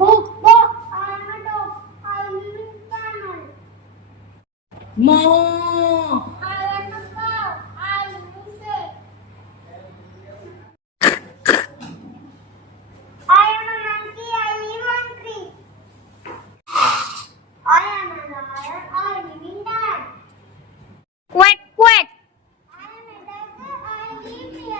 Oh, no, I am a dog. I live in kennel. Moo. I am a cow. I live in shed. I am a monkey. I live on tree. I am a lion. I live in den. Quack quack. I am a tiger. I live here.